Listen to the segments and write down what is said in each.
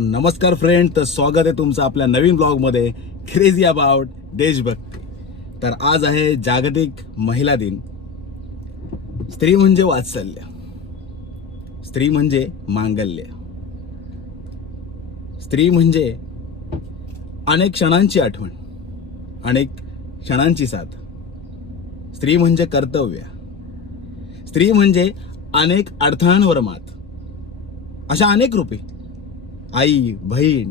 नमस्कार फ्रेंड तर स्वागत आहे तुमचं आपल्या नवीन ब्लॉगमध्ये क्रेझी अबाउट देशभक्ती. तर आज आहे जागतिक महिला दिन. स्त्री म्हणजे वात्सल्य. स्त्री म्हणजे मांगल्य. स्त्री म्हणजे अनेक क्षणांची आठवण अनेक क्षणांची साथ. स्त्री म्हणजे कर्तव्य. स्त्री म्हणजे अनेक अडथळ्यांवर मात. अशा अनेक रूपे. आई बहीण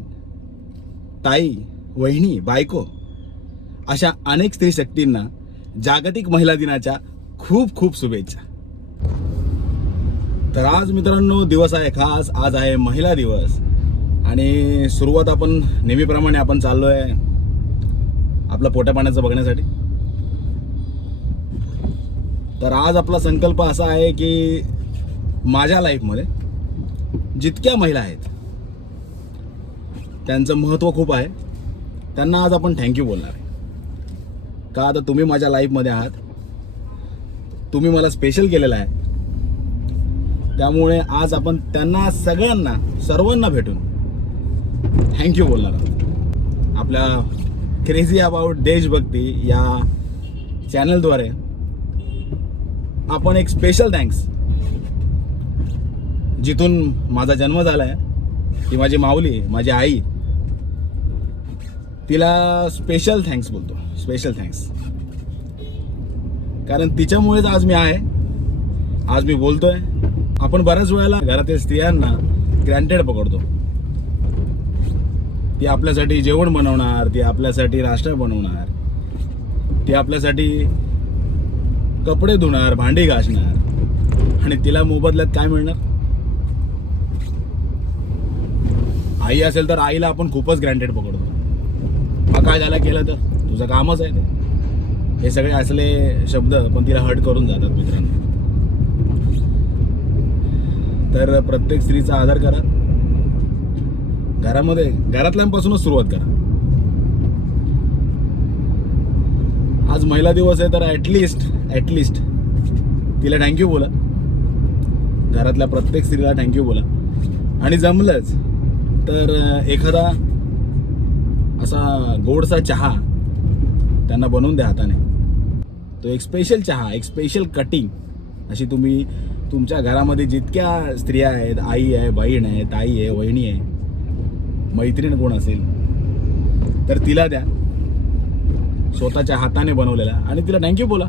ताई वहिनी बायको अशा अनेक स्त्री शक्तींना जागतिक महिला दिनाच्या खूप खूप शुभेच्छा. तर आज मित्रांनो दिवस आहे खास आज आहे महिला दिवस. आणि सुरुवात आपण नेहमीप्रमाणे आपण चाललो आहे आपलं पोट्या पाण्याचं बघण्यासाठी. तर आज आपला संकल्प असा आहे की माझ्या लाईफमध्ये जितक्या महिला आहेत त्यांचं महत्त्व खूप आहे. त्यांना आज आपण थँक्यू बोलणार आहे. का आता तुम्ही माझ्या लाईफमध्ये आहात? तुम्ही मला स्पेशल केलेलं आहे. त्यामुळे आज आपण त्यांना सगळ्यांना सर्वांना भेटून थँक्यू बोलणार आहोत. आपल्या क्रेझी अबाउट देशभक्ती या चॅनलद्वारे आपण एक स्पेशल थँक्स जिथून माझा जन्म झाला आहे ती माझी माऊली माझी आई तिला स्पेशल थँक्स बोलतो. स्पेशल थँक्स कारण तिच्यामुळेच आज मी आहे. आज मी बोलतोय. आपण बऱ्याच वेळेला घरातील स्त्रियांना ग्रँटेड पकडतो. ती आपल्यासाठी जेवण बनवणार ती आपल्यासाठी नाश्ता बनवणार ती आपल्यासाठी कपडे धुणार भांडी घासणार. आणि तिला मोबदल्यात काय मिळणार? आई असेल तर आईला आपण खूपच ग्रँटेड पकडतो. काय झालं केलं तर? तुझं कामच आहे ते. हे सगळे असले शब्द पण तिला हट करून जातात मित्रांनो. तर प्रत्येक स्त्रीचा आदर करा. घरामध्ये घरातल्यांपासूनच सुरुवात करा. आज महिला दिवस आहे तर ॲटलिस्ट ॲटलिस्ट तिला थँक्यू बोला. घरातल्या प्रत्येक स्त्रीला थँक्यू बोला. आणि जमलंच तर एखादा असा गोडसा चहा त्यांना बनवून द्या हाताने. तो एक स्पेशल चहा एक स्पेशल कटिंग अशी तुम्ही तुमच्या घरामध्ये जितक्या स्त्रिया आहेत आई आहे बहीण आहे ताई आहे वहिणी आहे मैत्रीण कोण असेल तर तिला द्या. स्वतःच्या हाताने बनवलेला. आणि तिला थँक्यू बोला.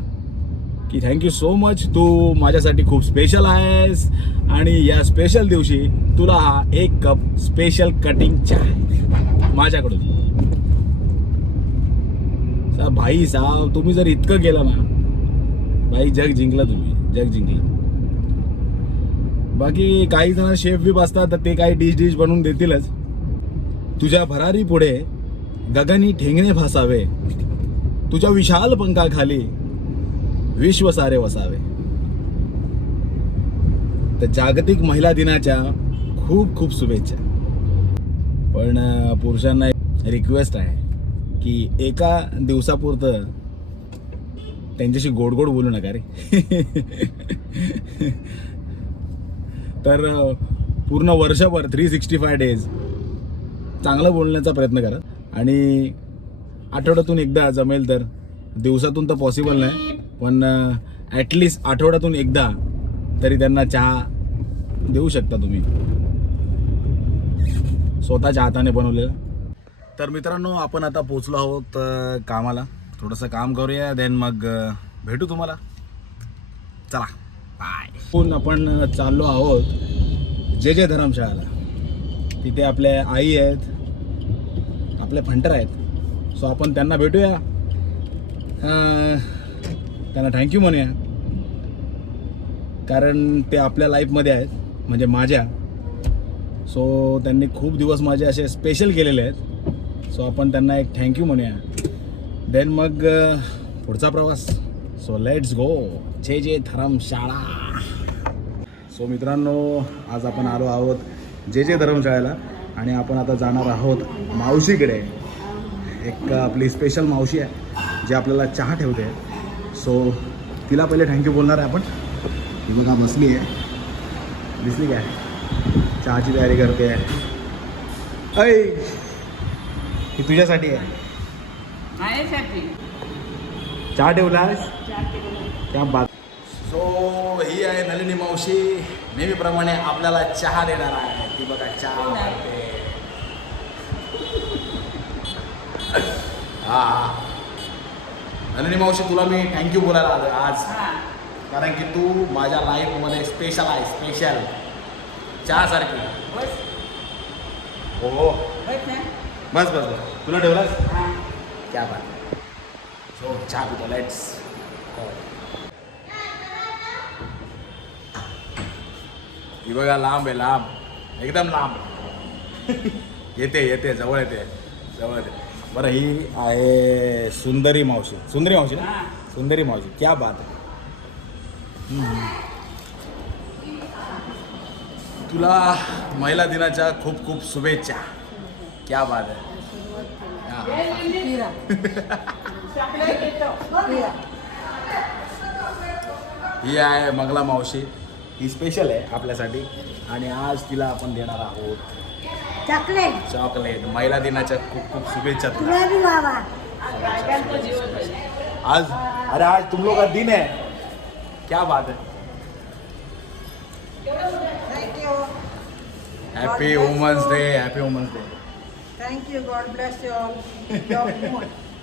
की थँक्यू सो मच तू माझ्यासाठी खूप स्पेशल आहेस. आणि या स्पेशल दिवशी तुला हा एक कप स्पेशल कटिंग चहा माझ्याकडून. सा भाई साहेब तुम्ही जर इतकं केलं ना भाई जग जिंकला तुम्ही जग जिंकलं. बाकी काही जण शेफ बी असतात तर ते काही डिश डिश बनवून देतीलच. तुझ्या भरारी पुढे गगनी ठेंगणे भासावे तुझ्या विशाल पंखाखाली विश्व सारे वसावे. तर जागतिक महिला दिनाच्या खूप खूप शुभेच्छा. पण पुरुषांना एक रिक्वेस्ट आहे. की एका दिवसापुरतं त्यांच्याशी गोड गोड बोलू नका रे. तर पूर्ण वर्षभर थ्री सिक्स्टी फाय डेज चांगलं बोलण्याचा प्रयत्न करा आणि आठवड्यातून एकदा जमेल तर दिवसातून तर पॉसिबल नाही पण ॲटलिस्ट आठवड्यातून एकदा तरी त्यांना चहा देऊ शकता तुम्ही. स्वतःच्या हाताने बनवलेला. तर मित्रांनो आपण आता पोचलो आहोत कामाला. थोडंसं काम करूया देन मग भेटू तुम्हाला. चला बाय आपण चाललो आहोत जे जे धर्मशाळाला. तिथे आपल्या आई आहेत आपले फंटर आहेत. सो आपण त्यांना भेटूया. त्यांना थँक्यू म्हणूया. कारण ते आपल्या लाईफमध्ये आहेत म्हणजे माझ्या. सो त्यांनी खूप दिवस माझे असे स्पेशल केलेले आहेत. सो आपण त्यांना एक थँक्यू म्हणूया. देन मग पुढचा प्रवास. सो लेट्स गो जे जे धर्मशाळा सो मित्रांनो आज आपण आलो आहोत जे जे धर्मशाळेला आणि आपण आता जाणार आहोत मावशीकडे. एक आपली स्पेशल मावशी आहे जी आपल्याला चहा ठेवते. सो तिला पहिले थँक्यू बोलणार आहे आपण. ती बघा बसली आहे. दिसली काय? चहाची तयारी करते. आहे ऐ! ही तुझ्यासाठी आहे. माझ्यासाठी. चहा ठेवलास? त्या बात सो ही आहे नलिनी मावशी. नेहमीप्रमाणे आपल्याला चहा देणार आहे. ती बघा चहा करते हा हा. नलिनी मावशी तुला मी थँक्यू बोलायला आलो आज. हा. कारण की तू माझ्या लाईफमध्ये स्पेशल आहे स्पेशल चहासारखी. बस. हो हो. बस बस बस. तुला ठेवलास? हा क्या बात सो चहा पितो लेट्स ही बघा लांब आहे लांब. एकदम लांब. येते येते जवळ येते. जवळ येते. बरं ही आहे सुंदरी मावशी. सुंदरी मावशी ना? सुंदरी मावशी. क्या बात आहे. तुला महिला दिनाच्या खूप खूप शुभेच्छा. क्या बात आहे हा. ही आहे मंगला मावशी. ही स्पेशल आहे आपल्यासाठी. आणि आज तिला आपण देणार आहोत चॉकलेट चॉकलेट महिला दिनाच्या खूप खूप शुभेच्छा तुला. तुला भी बाबा. आज अरे आज तुम लोग का दिन है क्या बात है happy women's day happy women's day thank you God bless you all your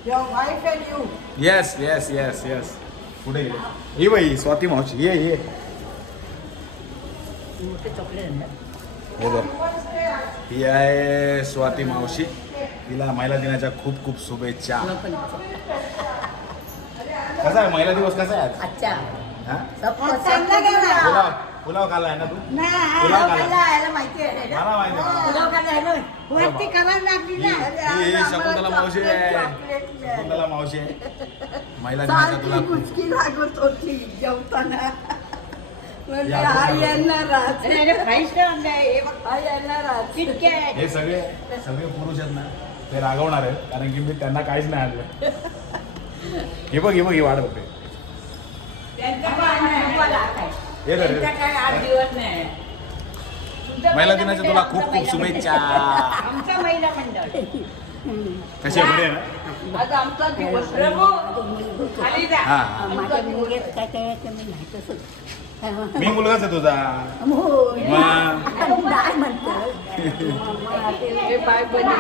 your wife and you yes yes yes yes पुढे ये. ये बाई स्वाती मावशी. ये ये. हे बघ. ही आहे स्वाती मावशी. तिला महिला दिनाच्या खूप खूप शुभेच्छा. कसा आहे? महिला दिवस कसा आहे आज? अच्छा. हा? सब चांगला गेला. पुलाव खाल्लाय ना तू नाही यायला माहिती आहे ना. मला माहिती आहे, मला तुला काय झालं? वरती करायला लागली ना ही- अरे, ही- ही आम्हाला शकुंतला मावशी आहे. शकुंतला मावशी आहे महिला तुला सारखी खूप मुचकी लागत होती जेवताना म्हणजे या हा. येणार आज? हे हा येणार आज. हे सगळे सगळे पुरुष आहेत ना ते रागवणार आहेत कारण की मी त्यांना काहीच नाही आणलं हे बघ हे बघ ही वाढ त्यांचं नाही, काय? हे धर, हे त्यांचा धर. काय आठ दिवस नाही. तुमचं महिला दिनाच्या मंडळ, तुला आमचं खूप खूप महिला शुभेच्छा. मंडळ. आमचं महिला मंडळ. कशी आहे बरी आहे ना? आज आमचा दिवस प्रभू. खाली जा. हा. माझ्या मुलग्यात काय काय आहे ते मी नाही तसंच मी मुलगाच आहे तुझा. म्हणतो? हे पाय बने.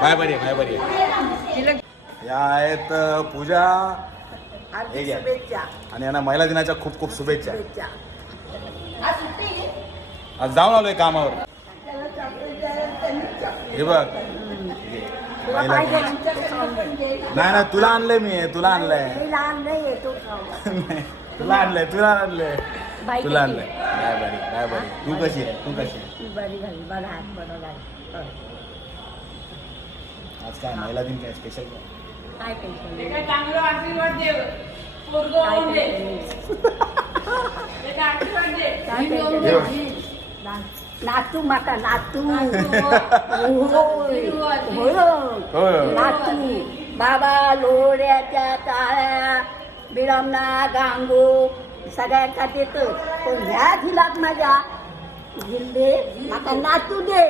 बाय बरी आहे बाय बरी आहे. तिला या आहेत अ, पूजा हे हार्दिक घ्या. शुभेच्छा. आणि यांना महिला दिनाच्या खूप खूप शुभेच्छा. शुभेच्छा. आज सुट्टी आहे? आज जाऊन आलोय कामावर. हे बघ. नाही नाही तुला आणलंय मी तुला आणलंय. तुला आणलंय तुला आणलंय. तुला कशी आणलंय. काय बरी काय बरी तू कशी आहे? तू कशी आज काय महिला दिन काय स्पेशल काय? काय चांगलं आशीर्वाद दे. पोरगं नातू माता नातू. होय. नातू बाबा लोऱ्याच्या टाळ्या बिरामना गांगो सगळ्यांका देतो पण ह्या झिलात माझ्या जिल्हे आता नातू दे.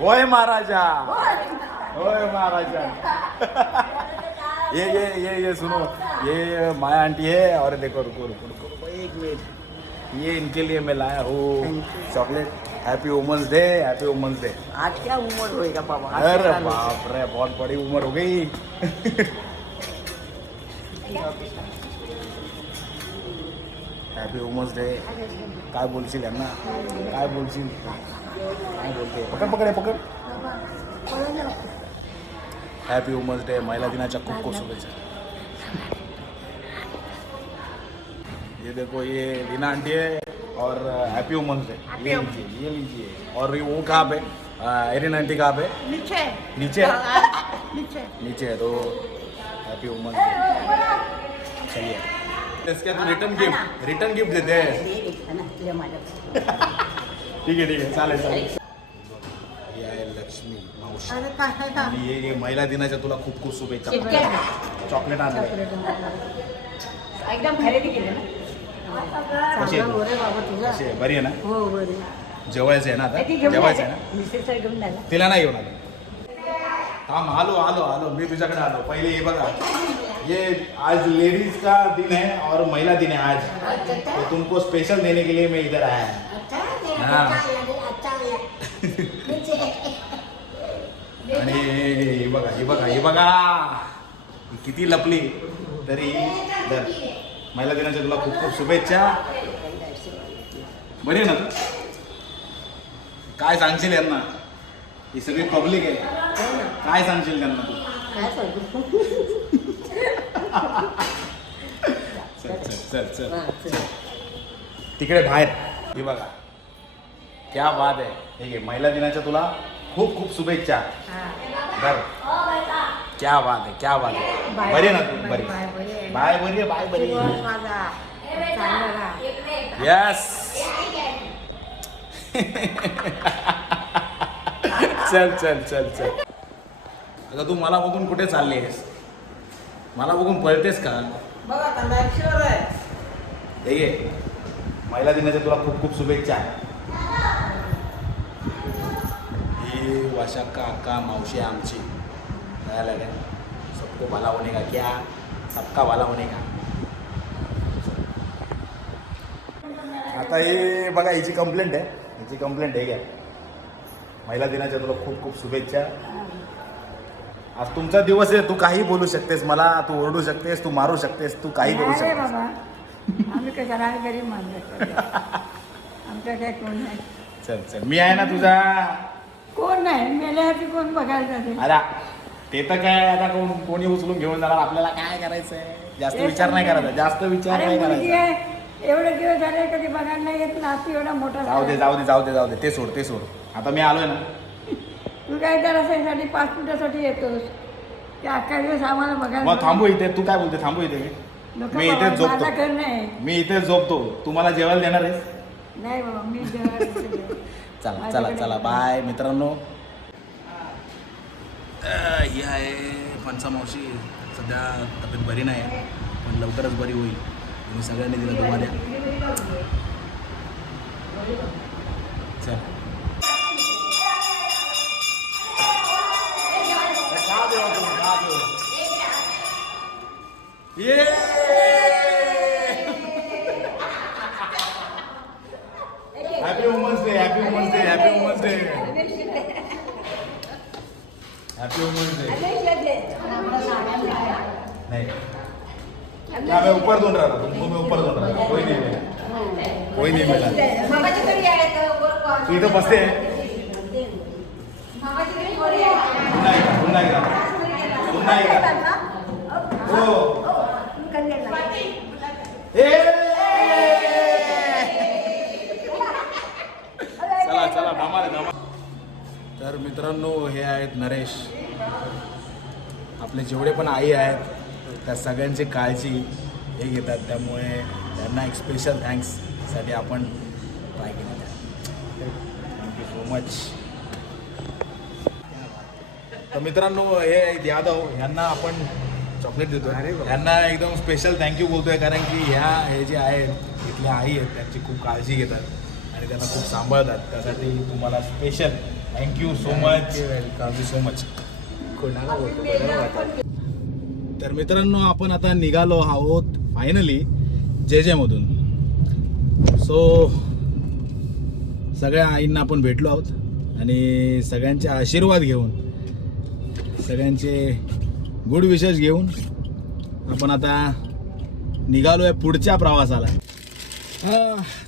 होय महाराजा होय महाराजा ये ये ये ये सुनो ये माया आंटी है और देखो रुको रुको रुको। एक मिनट। ये इनके लिए मैं लाया हूँ chocolate. Happy women's day happy women's day आज क्या उम्र होएगा बाबा? अरे बाप रे बहुत बड़ी उम्र हो गई। हॅपी वुमन्स डे काय बोलशील यांना? काय बोलशील? काय बोलते? पकड पकड पकड। हॅपी वुमन्स डे महिला दिनाच्या खूप खूप शुभेच्छा। ये देखो ये लीना आंटी है और हैप्पी वुमन्स डे ये लीजिए ये लीजिए। और ये वो कहाँ पे एरिन आंटी कहाँ पे नीचे नीचे है? नीचे नीचे है तो हैप्पी वुमन्स डे चलिए। इसके तो रिटर्न गिफ्ट रिटर्न गिफ्ट देते हैं। ठीक आहे ठीक आहे चालेल चालेल ही लक्ष्मी मावशी। आणि ये ये महिला दिनाच्या तुला खूप खूप शुभेच्छा. चॉकलेट आणलं एकदम खरेदी केली ना? कशी आहे तू? चांगला रे बाबा तुझा. कशी आहे? बरी आहे ना? हो बरे जेवायचं आहे ना आता? जेवायचं आहे ना? मिसेसला घेऊन जायला तिला नाही घेऊन आलो. थांब आलो आलो आलो. मी तुझ्याकडे आलो. पहिले हे बघा. ये आज लेडीज का दिन है और महिला दिन है आज. तो तुमको स्पेशल देने के लिए मैं इधर आया हाँ। आणि हे. बघा हे बघा हे. बघा ही किती लपली. तरी धर. महिला दिनाच्या तुला खूप खूप शुभेच्छा. बरी आहे ना तू? काय सांगशील यांना? ही सगळी पब्लिक आहे. काय सांगशील त्यांना तू? चल चल चल चल. चल. तिकडे बाहेर. हे बघा. क्या बात आहे. हे आहे महिला दिनाच्या तुला खूप खूप शुभेच्छा. बर धर. क्या बात आहे क्या बात आहे. बरी आहे ना तू? बरी. बाय, बरी आहे. बाय बरी माझा चांगला राहा. यस चल चल चल चल. अगं तू मला बघून कुठे चालली आहेस मला बघून पळतेस का? बघ आता मॅक्सिवर आहे. हे घे. महिला दिनाच्या तुला खूप खूप शुभेच्छा. ही वाशा का अक्का मावशी आमची. काय सबको भला होणे का क्या? सबका होणे का आता हे बघा हिची कंप्लेंट आहे. हिची कंप्लेंट आहे घ्या महिला दिनाच्या तुला खूप खूप शुभेच्छा. आज तुमचा दिवस आहे तू काही बोलू शकतेस मला तू ओरडू शकतेस तू मारू शकतेस तू काही रे शकतेस. बाबा आम्ही आम्ही गरीब माणसं आमचं काय कोण नाही. चल चल. मी आहे ना तुझा कोण नाही? मेल्यावरती कोण बघायला जाते? अरे ते तर काय आता कोण कोणी उचलून घेऊन जाणार? आपल्याला काय करायचंय? जास्त विचार नाही. करायचा. जास्त विचार अरे नाही मुलगी करायचा. आहे. एवढे दिवस झाले कधी बघायला नाही येत नातू एवढा मोठा जाऊ दे झाला. जाऊ दे जाऊ दे जाऊ दे. ते सोड ते सोड. आता मी आलोय ना. तू काय तर असायसाठी पाच मिनिटासाठी येतोस? ते अख्खा दिवस आम्हाला बघायला मग थांबू इथे. तू काय बोलते? थांबू इथे नको मी बाबा, इथेच झोपतो. घर नाही. मी इथेच झोपतो. तू मला जेवायला देणार आहेस? नाही बाबा मी जेवायला चला चला माझ्याकडे चला. नाही. बाय मित्रांनो. ही आहे पंचा मावशी. सध्या तब्येत बरी नाही आहे पण लवकरच बरी होईल. तुम्ही सगळ्यांनी दिला दुवा द्या. चल. Yeah happy women's day happy women's day happy women's day happy women's day नहीं. क्या मैं ऊपर ढूंढ रहा था तुमको मैं ऊपर ढूंढ रहा था कोई नहीं मिला कोई नहीं मिला मामाची घरी आहे तर बरोबर. तू इथं बसते. पुन्हा एकदा पुन्हा एकदा पुन्हा एकदा हो. आहेत नरेश. आपले जेवढे पण आई आहेत त्या सगळ्यांची काळजी हे घेतात. त्यामुळे त्यांना एक स्पेशल थँक्ससाठी आपण ट्राय केलेलं आहे. थँक्यू सो मच तर मित्रांनो हे यादव. यांना आपण चॉकलेट देतो यांना एकदम स्पेशल थँक्यू बोलतोय कारण की ह्या हे जे आहेत इथल्या आई आहेत त्यांची खूप काळजी घेतात आणि त्यांना खूप सांभाळतात. त्यासाठी तुम्हाला special thank you so much thank you so much तर मित्रांनो आपण आता निघालो आहोत फायनली जे जेमधून सो सगळ्या आईंना आपण भेटलो आहोत आणि सगळ्यांचे आशीर्वाद घेऊन सगळ्यांचे गुड विशेष घेऊन आपण आता निघालो आहे पुढच्या प्रवासाला.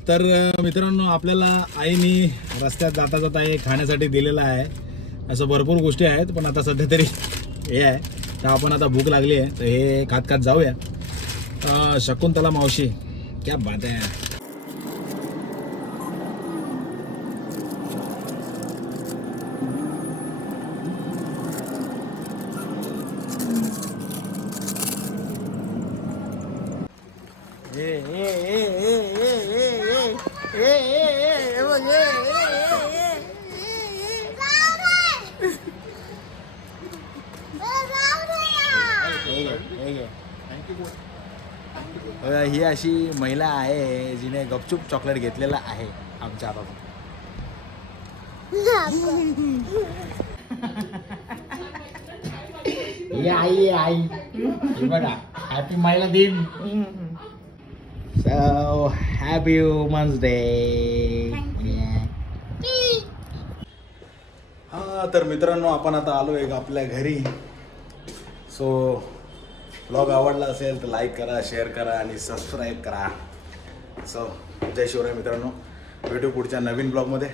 तर मित्रांनो आपल्याला आईनी रस्त्यात जाता जाता हे खाण्यासाठी दिलेलं आहे. असं भरपूर गोष्टी आहेत पण आता सध्या तरी हे आहे. तर आपण आता भूक लागली आहे तर हे खात खात जाऊया. शकुंतला मावशी क्या बात आहे. ए, ही अशी महिला आहे जिने गपचूप चॉकलेट घेतलेला आहे आमच्या ही आई आई. बघा हॅपी महिला दिन. सो हॅपी वुमन्स डे हा तर मित्रांनो आपण आता आलो एक आपल्या घरी. सो ब्लॉग आवडला असेल तर लाईक करा शेअर करा आणि सबस्क्राईब करा. सो जय शिवराय मित्रांनो. भेटू पुढच्या नवीन ब्लॉगमध्ये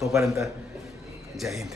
तोपर्यंत जय हिंद.